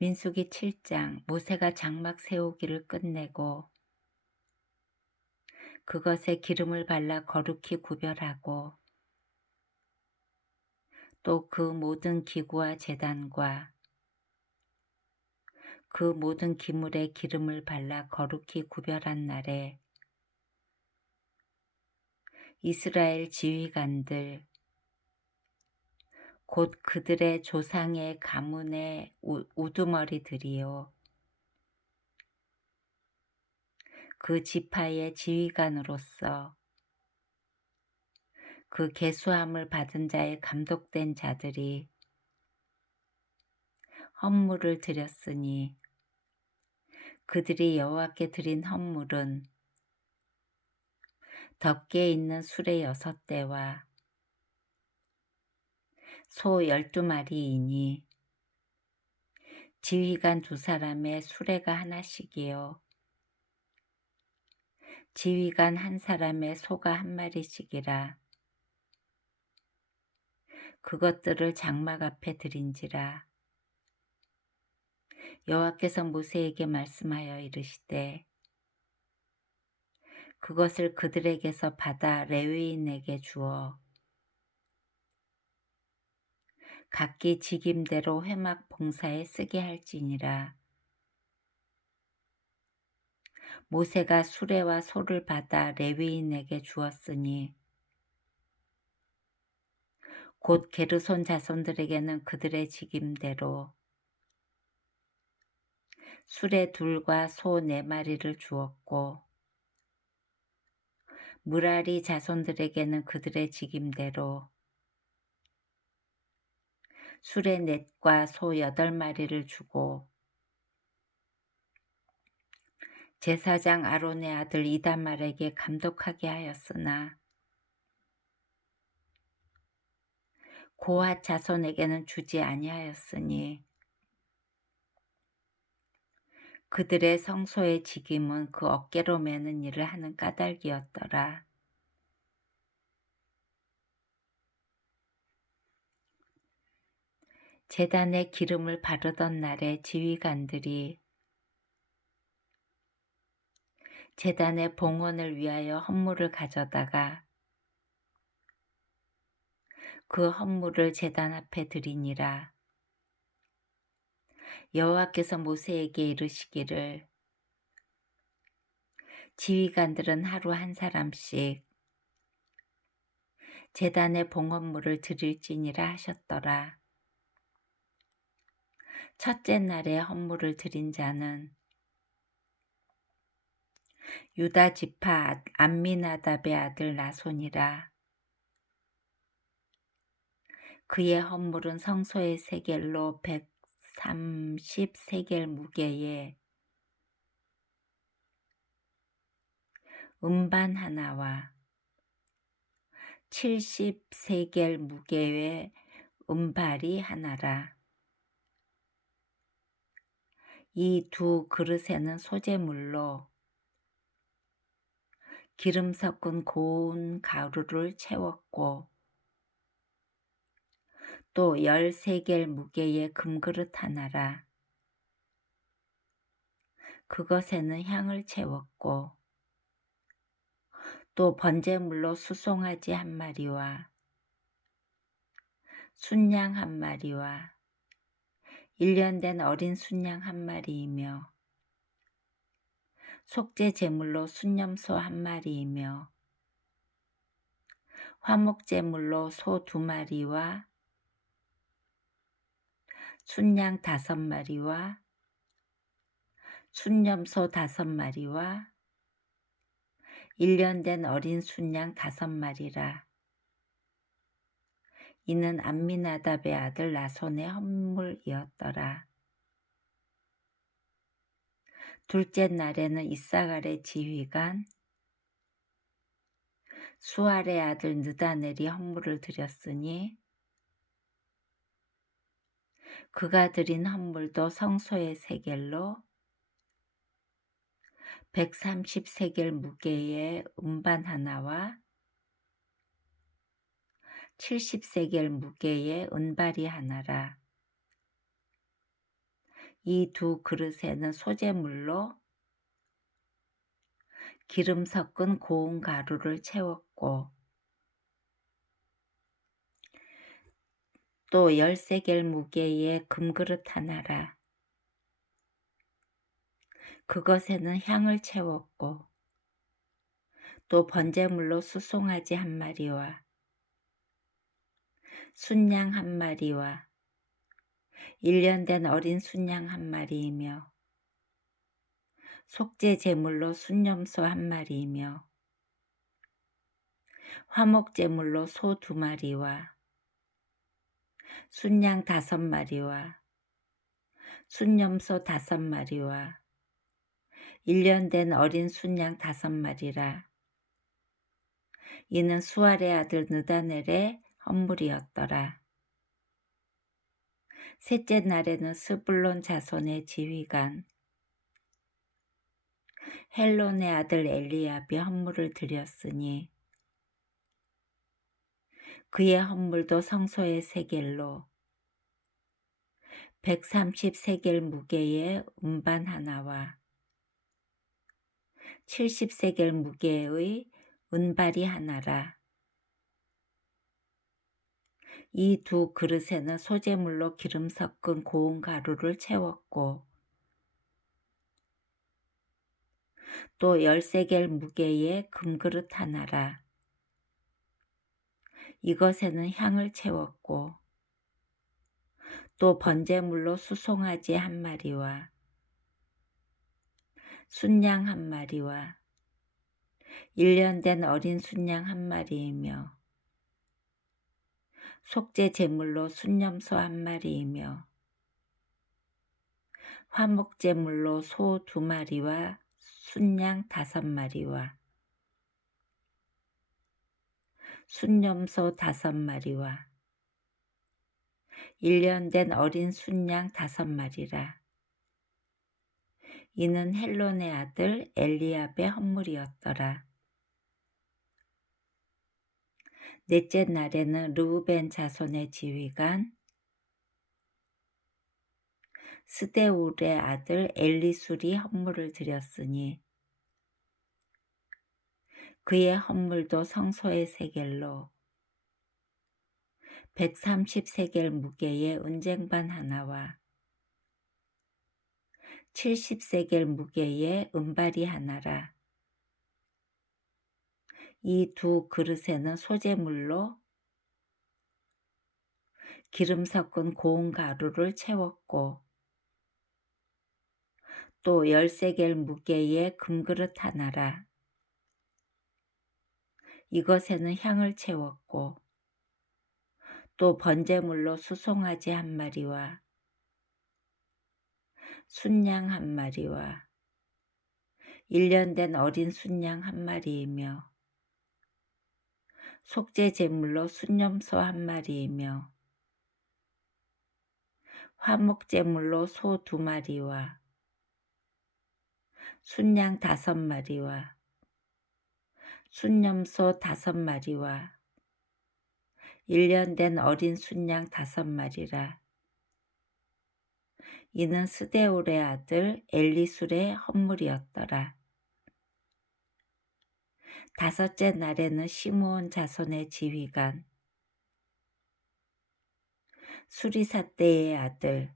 민수기 7장. 모세가 장막 세우기를 끝내고 그것에 기름을 발라 거룩히 구별하고 또 그 모든 기구와 제단과 그 모든 기물에 기름을 발라 거룩히 구별한 날에 이스라엘 지휘관들 곧 그들의 조상의 가문의 우두머리들이요 그 지파의 지휘관으로서 그 계수함을 받은 자의 감독된 자들이 헌물을 드렸으니 그들이 여호와께 드린 헌물은 덮개 있는 수레 6대와 소 12마리이니 지휘관 2사람의 수레가 하나씩이요 지휘관 1사람의 소가 1마리씩이라 그것들을 장막 앞에 드린지라. 여호와께서 모세에게 말씀하여 이르시되 그것을 그들에게서 받아 레위인에게 주어 각기 직임대로 회막 봉사에 쓰게 할지니라. 모세가 수레와 소를 받아 레위인에게 주었으니 곧 게르손 자손들에게는 그들의 직임대로 수레 2과 소 4마리를 주었고 무라리 자손들에게는 그들의 직임대로 수레 4과 소 8마리를 주고 제사장 아론의 아들 이다말에게 감독하게 하였으나 고핫 자손에게는 주지 아니하였으니 그들의 성소의 직임은 그 어깨로 매는 일을 하는 까닭이었더라. 제단에 기름을 바르던 날에 지휘관들이 제단의 봉헌을 위하여 헌물을 가져다가 그 헌물을 제단 앞에 드리니라. 여호와께서 모세에게 이르시기를 지휘관들은 하루 1사람씩 제단의 봉헌물을 드릴지니라 하셨더라. 첫째 날에 헌물을 드린 자는 유다 지파 암미나답의 아들 나손이라. 그의 헌물은 성소의 세겔로 130세겔 무게의 음반 하나와 70세겔 무게의 음발이 하나라. 이 2 그릇에는 소재물로 기름 섞은 고운 가루를 채웠고 또 10세겔 무게의 금그릇 하나라. 그것에는 향을 채웠고 또 번제물로 수송아지 1마리와 순양 1마리와 1년 된 어린 순양 1마리이며 속죄 제물로 순염소 1마리이며 화목제물로 소 2마리와 순양 5마리와 순염소 5마리와 1년 된 어린 순양 5마리라. 이는 암미나답의 아들 나손의 헌물이었더라. 둘째 날에는 이사갈의 지휘관 수알의 아들 느다넬이 헌물을 드렸으니 그가 드린 헌물도 성소의 세겔로 130세겔 무게의 음반 하나와 70세겔 무게의 은발이 하나라. 이 두 그릇에는 소재물로 기름 섞은 고운 가루를 채웠고 또 13겔 무게의 금그릇 하나라. 그것에는 향을 채웠고 또 번제물로 수송아지 한 마리와 순양 한 마리와 1년 된 어린 순양 한 마리이며 속죄 제물로 순염소 한 마리이며 화목 제물로 소 2마리와 순양 5마리와 순염소 5마리와 1년 된 어린 순양 5마리라. 이는 수알의 아들 느다넬의 헌물이었더라. 셋째 날에는 스불론 자손의 지휘관 헬론의 아들 엘리압이 헌물을 드렸으니 그의 헌물도 성소의 세겔로 130세겔 무게의 음반 하나와 70세겔 무게의 은발이 하나라. 이 두 그릇에는 소재물로 기름 섞은 고운 가루를 채웠고 또 13겔 무게의 금그릇 하나라. 이것에는 향을 채웠고 또 번제물로 수송아지 한 마리와 순양 한 마리와 1년 된 어린 순양 한 마리이며 속죄 제물로 순염소 한 마리이며 화목 제물로 소 2마리와 순양 5마리와 순염소 5마리와 1년 된 어린 순양 5마리라. 이는 헬론의 아들 엘리압의 헌물이었더라. 넷째 날에는 르우벤 자손의 지휘관 스데울의 아들 엘리술이 헌물을 드렸으니 그의 헌물도 성소의 세겔로 130세겔 무게의 은쟁반 하나와 70세겔 무게의 은발이 하나라. 이 두 그릇에는 소재물로 기름 섞은 고운 가루를 채웠고 또 13겔 무게의 금그릇 하나라. 이것에는 향을 채웠고 또 번제물로 수송아지 한 마리와 순양 한 마리와 1년 된 어린 순양 한 마리이며 속죄 제물로 순염소 한 마리이며 화목 제물로 소 2마리와 순양 5마리와 순염소 5마리와 1년 된 어린 순양 5마리라. 이는 스데울의 아들 엘리술의 헌물이었더라. 다섯째 날에는 시므온 자손의 지휘관 수리사대의 아들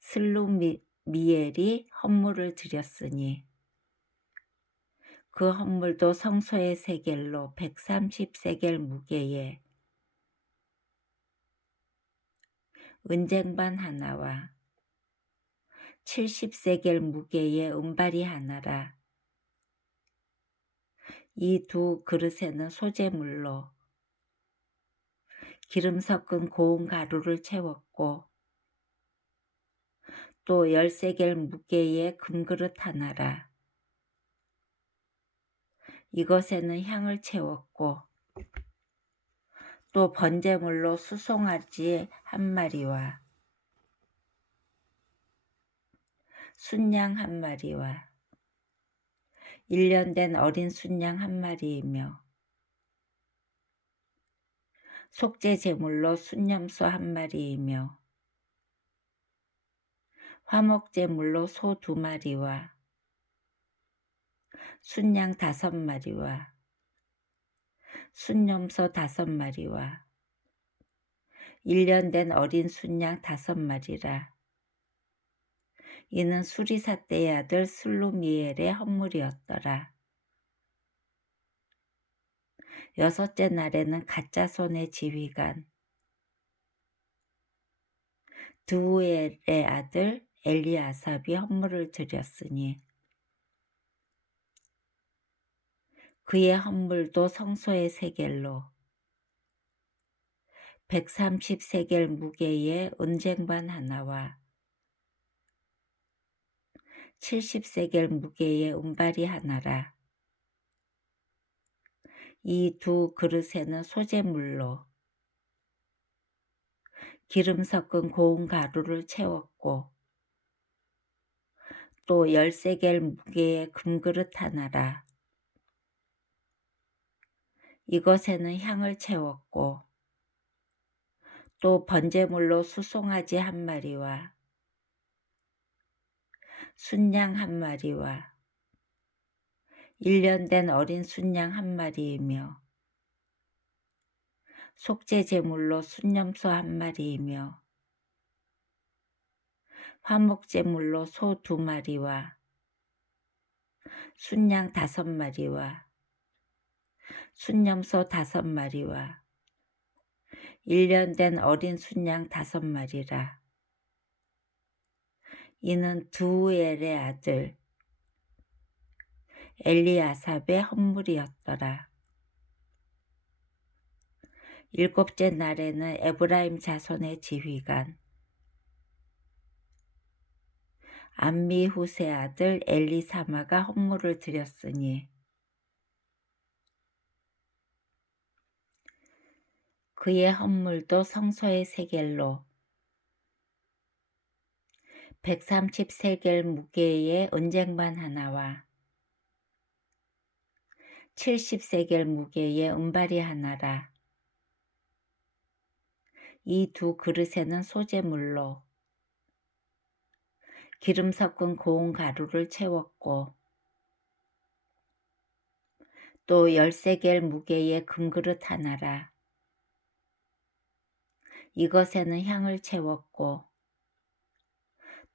슬루미엘이 헌물을 드렸으니 그 헌물도 성소의 세겔로 130세겔 무게의 은쟁반 하나와 70세겔 무게의 은발이 하나라. 이 두 그릇에는 소재물로 기름 섞은 고운 가루를 채웠고 또 13겔 무게의 금그릇 하나라. 이것에는 향을 채웠고 또 번제물로 수송아지 한 마리와 순양 한 마리와 1년 된 어린 순양 한 마리이며 속죄 제물로 순염소 한 마리이며 화목제물로 소 2마리와 순양 5마리와 순염소 5마리와 1년 된 어린 순양 5마리라. 이는 수리사 때의 아들 슬루미엘의 헌물이었더라. 여섯째 날에는 갓자손의 지휘관 드우엘의 아들 엘리아삽이 헌물을 드렸으니 그의 헌물도 성소의 세겔로 130세겔 무게의 은쟁반 하나와 70세겔 무게의 은발이 하나라. 이 2 그릇에는 소재물로 기름 섞은 고운 가루를 채웠고 또 10세겔 무게의 금그릇 하나라. 이것에는 향을 채웠고 또 번제물로 수송아지 1마리와 순양 1마리와 1년 된 어린 순양 1마리이며 속죄제물로 순염소 1마리이며 화목제물로 소 2마리와 순양 5마리와 순염소 5마리와 1년 된 어린 순양 5마리라. 이는 드우엘의 아들 엘리아삽의 헌물이었더라. 7째 날에는 에브라임 자손의 지휘관 암미후세 아들 엘리사마가 헌물을 드렸으니 그의 헌물도 성소의 세겔로 130세겔 무게의 은쟁반 하나와 70세겔 무게의 은발이 하나라. 이 2 그릇에는 소재물로 기름 섞은 고운 가루를 채웠고 또 10세겔 무게의 금그릇 하나라. 이것에는 향을 채웠고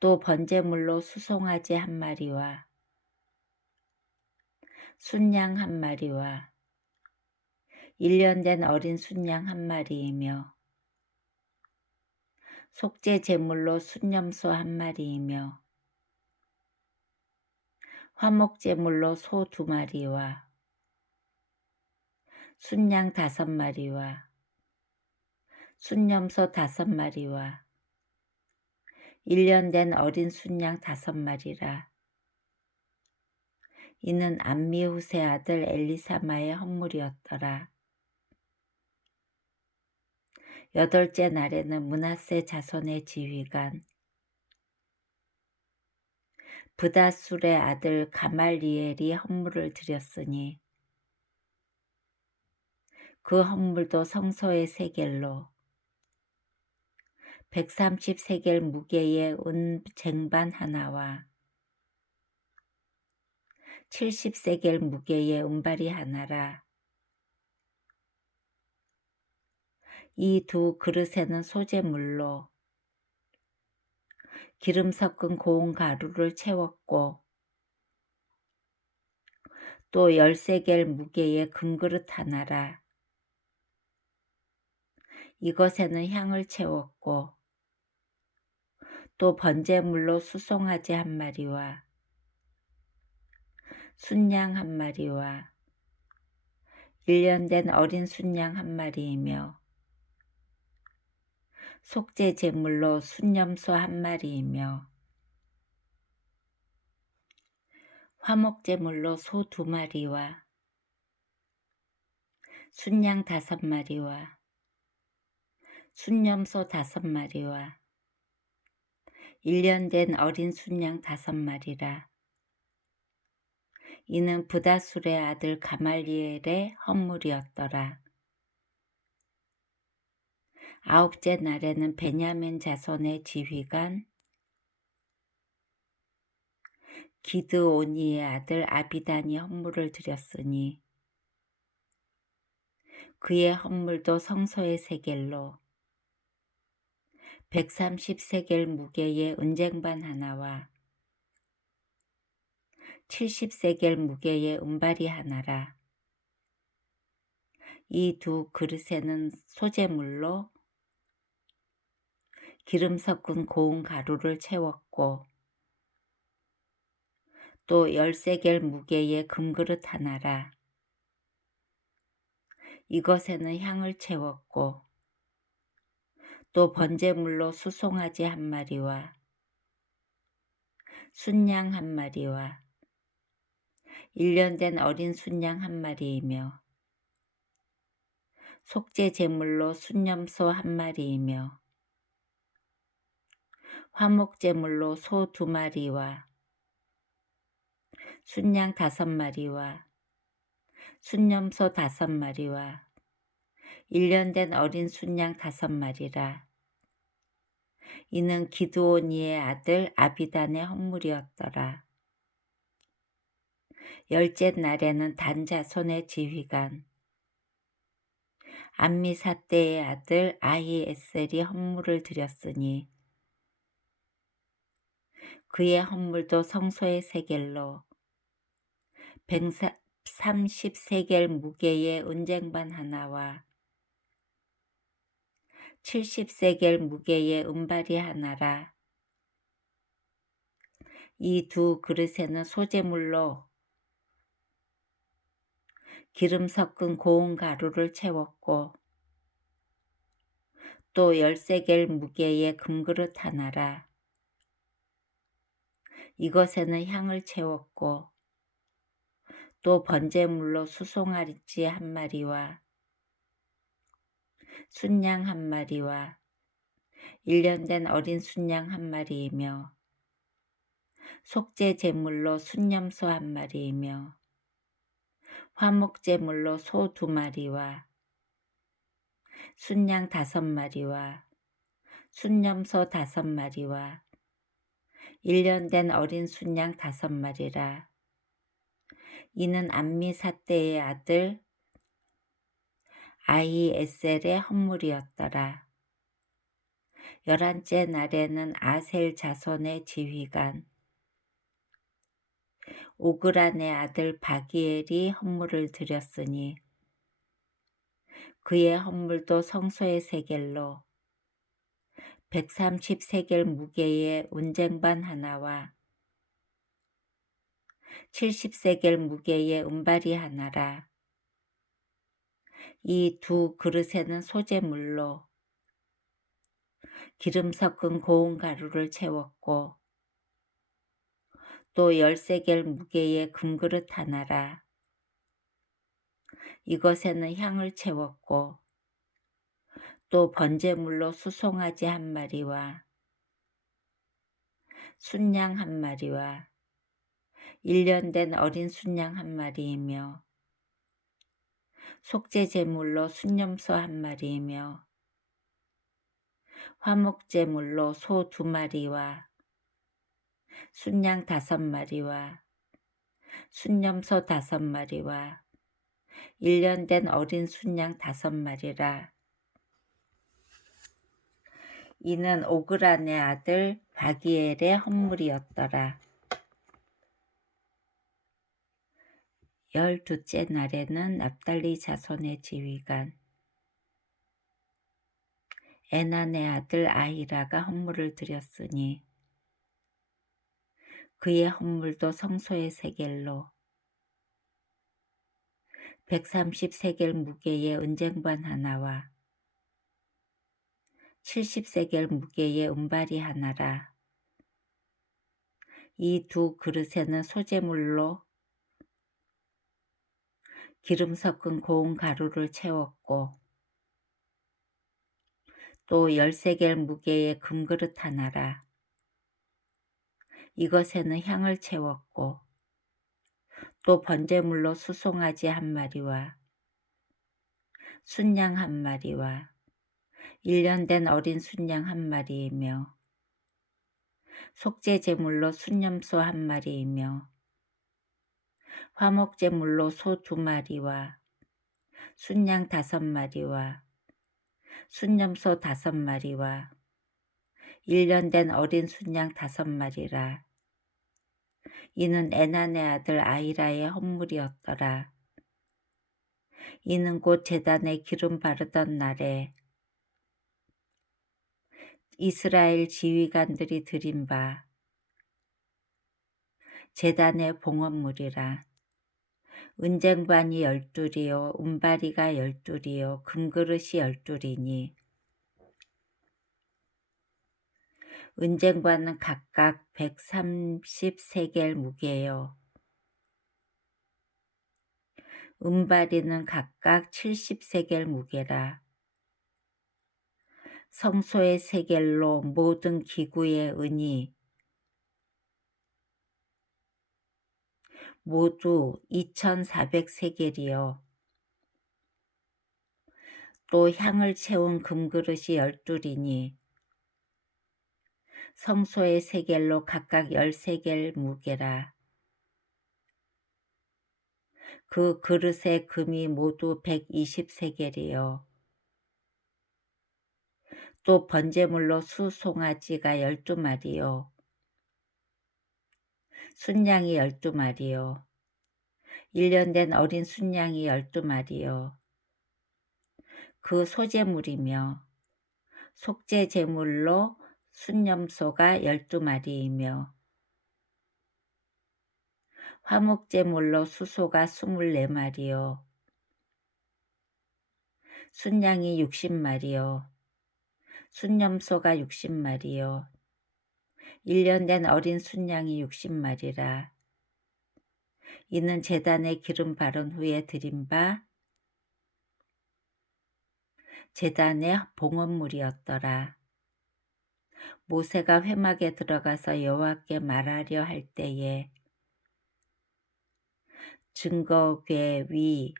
또 번제물로 수송아지 1마리와 순양 1마리와 1년 된 어린 순양 1마리이며 속죄제물로 순염소 1마리이며 화목제물로 소 2마리와 순양 5마리와 순염소 5마리와 1년 된 어린 순양 5마리라. 이는 암미후세 아들 엘리사마의 헌물이었더라. 8째 날에는 므낫세 자손의 지휘관 브다술의 아들 가말리엘이 헌물을 드렸으니 그 헌물도 성소의 세겔로 130세겔 무게의 은쟁반 하나와 70세겔 무게의 은발이 하나라. 이 2 그릇에는 소재물로 기름 섞은 고운 가루를 채웠고 또 10세겔 무게의 금그릇 하나라. 이것에는 향을 채웠고 또 번제물로 수송아지 1마리와 순양 1마리와 1년 된 어린 순양 1마리이며 속죄제물로 순염소 1마리이며 화목제물로 소 2마리와 순양 5마리와 순염소 5마리와 1년 된 어린 순양 5마리라. 이는 브다술의 아들 가말리엘의 헌물이었더라. 9째 날에는 베냐민 자손의 지휘관 기드오니의 아들 아비단이 헌물을 드렸으니 그의 헌물도 성소의 세겔로 130세겔 무게의 은쟁반 하나와 70세겔 무게의 은발이 하나라. 이 두 그릇에는 소재물로 기름 섞은 고운 가루를 채웠고 또 10세겔 무게의 금그릇 하나라. 이것에는 향을 채웠고 또 번제물로 수송아지 한 마리와 순양 한 마리와 1년 된 어린 순양 한 마리이며 속죄 제물로 순염소 한 마리이며 화목 제물로 소 2마리와 순양 5마리와 순염소 5마리와 1년 된 어린 순양 5마리라. 이는 기드오니의 아들 아비단의 헌물이었더라. 10째 날에는 단 자손의 지휘관 암미사대의 아들 아히에셀이 헌물을 드렸으니 그의 헌물도 성소의 세겔로 130세겔 무게의 은쟁반 하나와 70세겔 무게의 은발이 하나라. 이 두 그릇에는 소재물로 기름 섞은 고운 가루를 채웠고 또 10세겔 무게의 금그릇 하나라. 이것에는 향을 채웠고 또 번제물로 수송아지 한 마리와 순양 한 마리와 1년 된 어린 순양 한 마리이며 속죄 제물로 순염소 한 마리이며 화목 제물로 소 2마리와 순양 5마리와 순염소 5마리와 1년 된 어린 순양 5마리라. 이는 암미사대의 아들 아히에셀의 헌물이었더라. 11째 날에는 아셀 자손의 지휘관 오그란의 아들 바기엘이 헌물을 드렸으니 그의 헌물도 성소의 세겔로 130세겔 무게의 은쟁반 하나와 70세겔 무게의 은발이 하나라. 이 두 그릇에는 소재물로 기름 섞은 고운 가루를 채웠고 또 10세겔 무게의 금그릇 하나라. 이것에는 향을 채웠고 또 번제물로 수송아지 한 마리와 순양 한 마리와 1년 된 어린 순양 한 마리이며 속죄 제물로 순염소 한 마리이며 화목 제물로 소 2마리와 순양 5마리와 순염소 5마리와 1년 된 어린 순양 5마리라. 이는 오그란의 아들 바기엘의 헌물이었더라. 12째 날에는 납달리 자손의 지휘관 에난의 아들 아히라가 헌물을 드렸으니 그의 헌물도 성소의 세겔로 130세겔 무게의 은쟁반 하나와 70세겔 무게의 은발이 하나라. 이 두 그릇에는 소재물로 기름 섞은 고운 가루를 채웠고 또 10세겔 무게의 금그릇 하나라. 이것에는 향을 채웠고 또 번제물로 수송아지 한 마리와 순양 한 마리와 1년 된 어린 순양 한 마리이며 속죄제물로 순염소 1마리이며 화목제물로 소 2마리와 순양 5마리와 순염소 5마리와 1년 된 어린 순양 5마리라. 이는 에난의 아들 아히라의 헌물이었더라. 이는 곧 제단에 기름 바르던 날에 이스라엘 지휘관들이 드린 바 제단의 봉헌물이라. 은쟁반이 12이요 은바리가 12이요 금그릇이 12이니 은쟁반은 각각 130세겔 무게요 은바리는 각각 70세겔 무게라. 성소의 세겔로 모든 기구의 은이 모두 2400세겔이요 또 향을 채운 금그릇이 12이니 성소의 세겔로 각각 10세겔 무게라. 그 그릇의 금이 모두 120세겔이요 또 번제물로 수송아지가 12마리요 순양이 12마리요 1년 된 어린 순양이 12마리요 그 소제물이며 속죄제물로 순염소가 12마리이며 화목제물로 수소가 24마리요 순양이 60마리요 순염소가 60마리요 1년 된 어린 순양이 60마리라. 이는 제단에 기름 바른 후에 드린 바 제단의 봉헌물이었더라. 모세가 회막에 들어가서 여호와께 말하려 할 때에 증거궤 위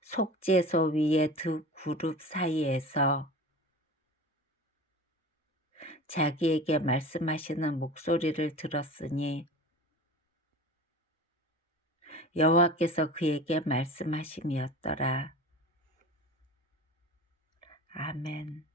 속죄소 위의 두 그룹 사이에서 자기에게 말씀하시는 목소리를 들었으니 여호와께서 그에게 말씀하심이었더라. 아멘.